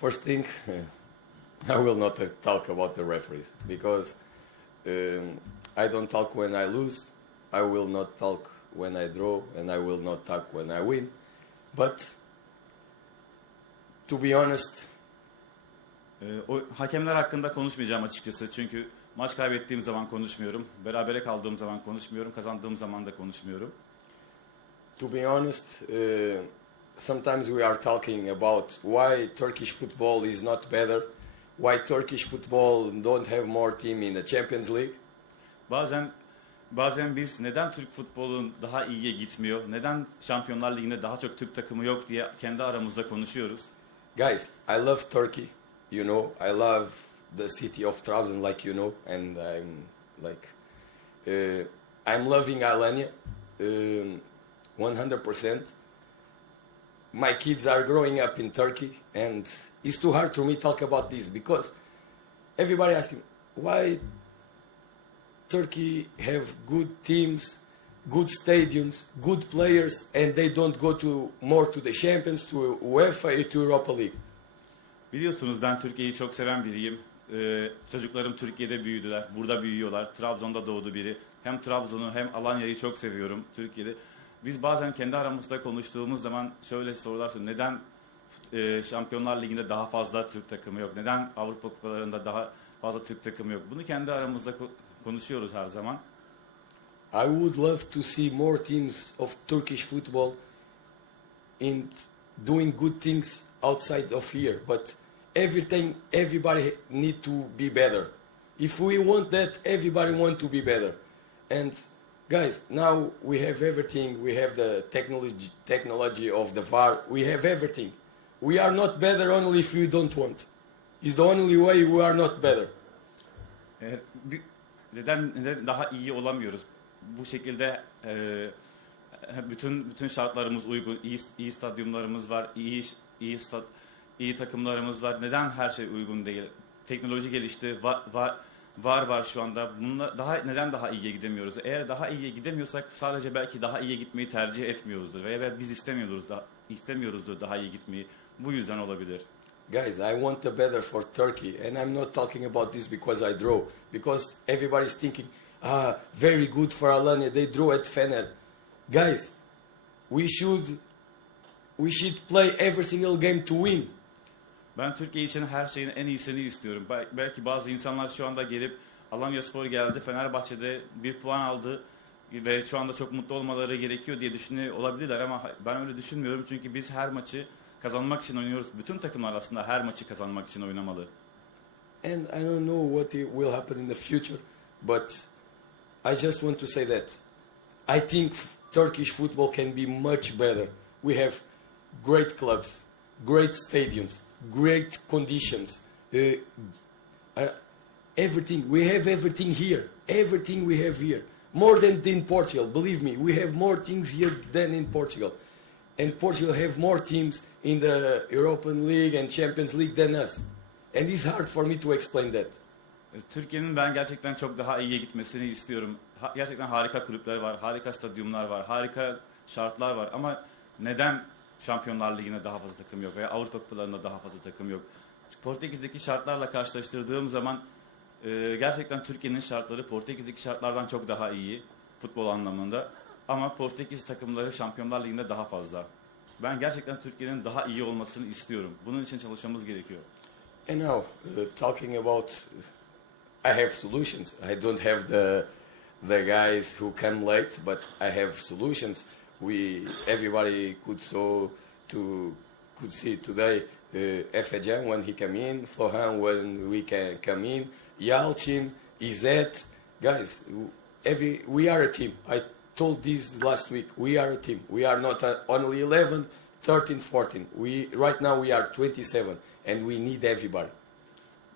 First thing, I will not talk about the referees because um, I don't talk when I lose. I will not talk when I draw, and I will not talk when I win. But to be honest, Ee, o hakemler hakkında konuşmayacağım açıkçası çünkü maç kaybettiğim zaman konuşmuyorum, berabere kaldığım zaman konuşmuyorum, kazandığım zaman da konuşmuyorum. to be honest, uh, sometimes we are talking about why Turkish football is not better, why Turkish football don't have more team in the Champions League. Bazen bazen biz neden Türk futbolun daha iyiye gitmiyor, neden Şampiyonlar Ligi'nde daha çok Türk takımı yok diye kendi aramızda konuşuyoruz. Guys, I love Turkey. You know, I love the city of Trabzon, like you know, and I'm like, uh, I'm loving Alanya, um, 100%. My kids are growing up in Turkey, and it's too hard for me to talk about this because everybody asking why Turkey have good teams, good stadiums, good players, and they don't go to more to the Champions, to UEFA, to Europa League. Biliyorsunuz ben Türkiye'yi çok seven biriyim. Ee, çocuklarım Türkiye'de büyüdüler, burada büyüyorlar. Trabzon'da doğdu biri. Hem Trabzon'u hem Alanya'yı çok seviyorum Türkiye'de. Biz bazen kendi aramızda konuştuğumuz zaman şöyle sorular soruyoruz. Neden e, Şampiyonlar Ligi'nde daha fazla Türk takımı yok? Neden Avrupa Kupalarında daha fazla Türk takımı yok? Bunu kendi aramızda ko- konuşuyoruz her zaman. I would love to see more teams of Turkish football in doing good things outside of here, but everything everybody need to be better. If we want that, everybody want to be better. And guys, now we have everything. We have the technology technology of the VAR. We have everything. We are not better only if we don't want. It's the only way we are not better. E, bir- neden, neden daha iyi olamıyoruz? Bu şekilde e, bütün bütün şartlarımız uygun. İyi, iyi stadyumlarımız var, iyi iyi stat, iyi takımlarımız var. Neden her şey uygun değil? Teknoloji gelişti, var var, var, var şu anda. Bununla daha neden daha iyiye gidemiyoruz? Eğer daha iyiye gidemiyorsak sadece belki daha iyiye gitmeyi tercih etmiyoruzdur veya biz istemiyoruz da istemiyoruzdur daha iyi gitmeyi. Bu yüzden olabilir. Guys, I want the better for Turkey, and I'm not talking about this because I draw, because everybody's thinking, ah, very good for Alanya, they draw at Fener. Guys, we should, we should play every single game to win. Ben Türkiye için her şeyin en iyisini istiyorum. Bel- Belki bazı insanlar şu anda gelip Alanya Spor geldi, Fenerbahçe'de bir puan aldı ve şu anda çok mutlu olmaları gerekiyor diye düşünüyor olabilirler ama ben öyle düşünmüyorum çünkü biz her maçı kazanmak için oynuyoruz. Bütün takımlar aslında her maçı kazanmak için oynamalı. And I don't know what will happen in the future, but I just want to say that I think Turkish football can be much better. We have great clubs, great stadiums, great conditions, uh, uh, everything. We have everything here. Everything we have here. More than in Portugal. Believe me, we have more things here than in Portugal. And Portugal have more teams in the European League and Champions League than us. And it's hard for me to explain that. Türkiye'nin ben gerçekten çok daha iyiye gitmesini istiyorum. Ha- gerçekten harika kulüpler var, harika stadyumlar var, harika şartlar var ama neden Şampiyonlar Ligi'nde daha fazla takım yok veya Avrupa Kupalarında daha fazla takım yok? Portekiz'deki şartlarla karşılaştırdığım zaman e, gerçekten Türkiye'nin şartları Portekiz'deki şartlardan çok daha iyi futbol anlamında. Ama Portekiz takımları Şampiyonlar Ligi'nde daha fazla. Ben gerçekten Türkiye'nin daha iyi olmasını istiyorum. Bunun için çalışmamız gerekiyor. And now, uh, talking about, I have solutions. I don't have the the guys who come late, but I have solutions. We everybody could saw to could see today. Uh, when he came in, Flohan when we can come in, Yalchin, Izet, guys. Every we are a team. I told this last week. We are a team. We are not uh, only 11, 13, 14. We right now we are 27, and we need everybody.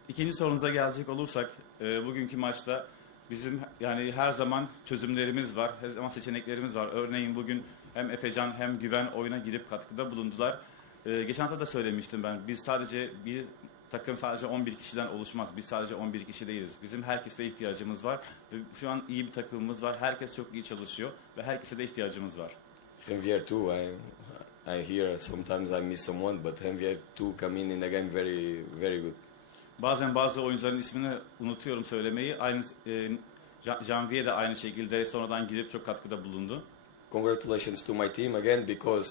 İkinci sorunuza gelecek olursak e, bugünkü maçta bizim yani her zaman çözümlerimiz var, her zaman seçeneklerimiz var. Örneğin bugün hem Efecan hem Güven oyuna girip katkıda bulundular. E, geçen hafta da söylemiştim ben. Biz sadece bir takım sadece 11 kişiden oluşmaz. Biz sadece 11 kişi değiliz. Bizim herkese ihtiyacımız var. Ve şu an iyi bir takımımız var. Herkes çok iyi çalışıyor ve herkese de ihtiyacımız var. Javier too. I, I hear sometimes I miss someone, but Javier too come in in the game very, very good. Bazen bazı oyuncuların ismini unutuyorum söylemeyi. Aynı e, Ja- Janvier de aynı şekilde sonradan girip çok katkıda bulundu. Congratulations to my team again because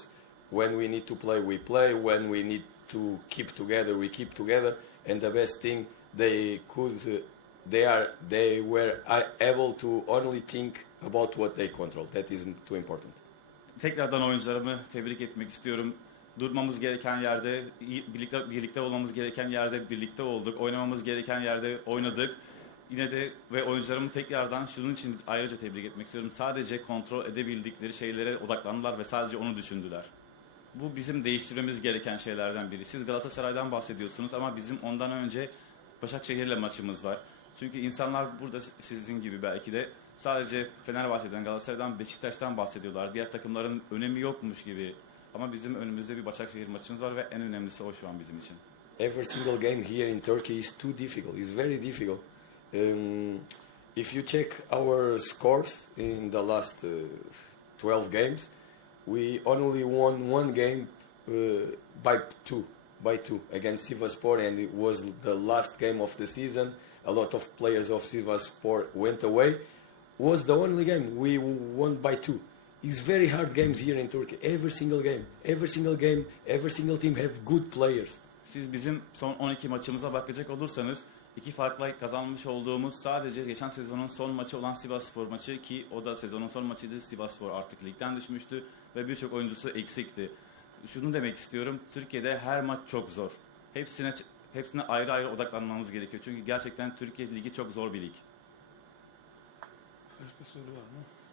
when we need to play, we play. When we need to keep together, we keep together. And the best thing they could, they are, they were uh, able to only think about what they control. That is too important. Tekrardan oyuncularımı tebrik etmek istiyorum. Durmamız gereken yerde, birlikte birlikte olmamız gereken yerde birlikte olduk. Oynamamız gereken yerde oynadık. Yine de ve oyuncularımı tekrardan şunun için ayrıca tebrik etmek istiyorum. Sadece kontrol edebildikleri şeylere odaklandılar ve sadece onu düşündüler. Bu bizim değiştirmemiz gereken şeylerden biri. Siz Galatasaray'dan bahsediyorsunuz ama bizim ondan önce Başakşehir'le maçımız var. Çünkü insanlar burada sizin gibi belki de sadece Fenerbahçe'den, Galatasaray'dan, Beşiktaş'tan bahsediyorlar. Diğer takımların önemi yokmuş gibi. Ama bizim önümüzde bir Başakşehir maçımız var ve en önemlisi o şu an bizim için. Every single game here in Turkey is too difficult. It's very difficult. Um, if you check our scores in the last uh, 12 games, we only won one game uh, by two, by two against Sivaspor, and it was the last game of the season. A lot of players of Sivaspor went away. Was the only game we won by two. It's very hard games here in Turkey. Every single game, every single game, every single team have good players. Siz bizim son 12 maçımıza bakacak olursanız iki farkla kazanmış olduğumuz sadece geçen sezonun son maçı olan Sivasspor maçı ki o da sezonun son maçıydı. Sivasspor artık ligden düşmüştü ve birçok oyuncusu eksikti. Şunu demek istiyorum. Türkiye'de her maç çok zor. Hepsine hepsine ayrı ayrı odaklanmamız gerekiyor. Çünkü gerçekten Türkiye ligi çok zor bir lig. Başka soru var mı?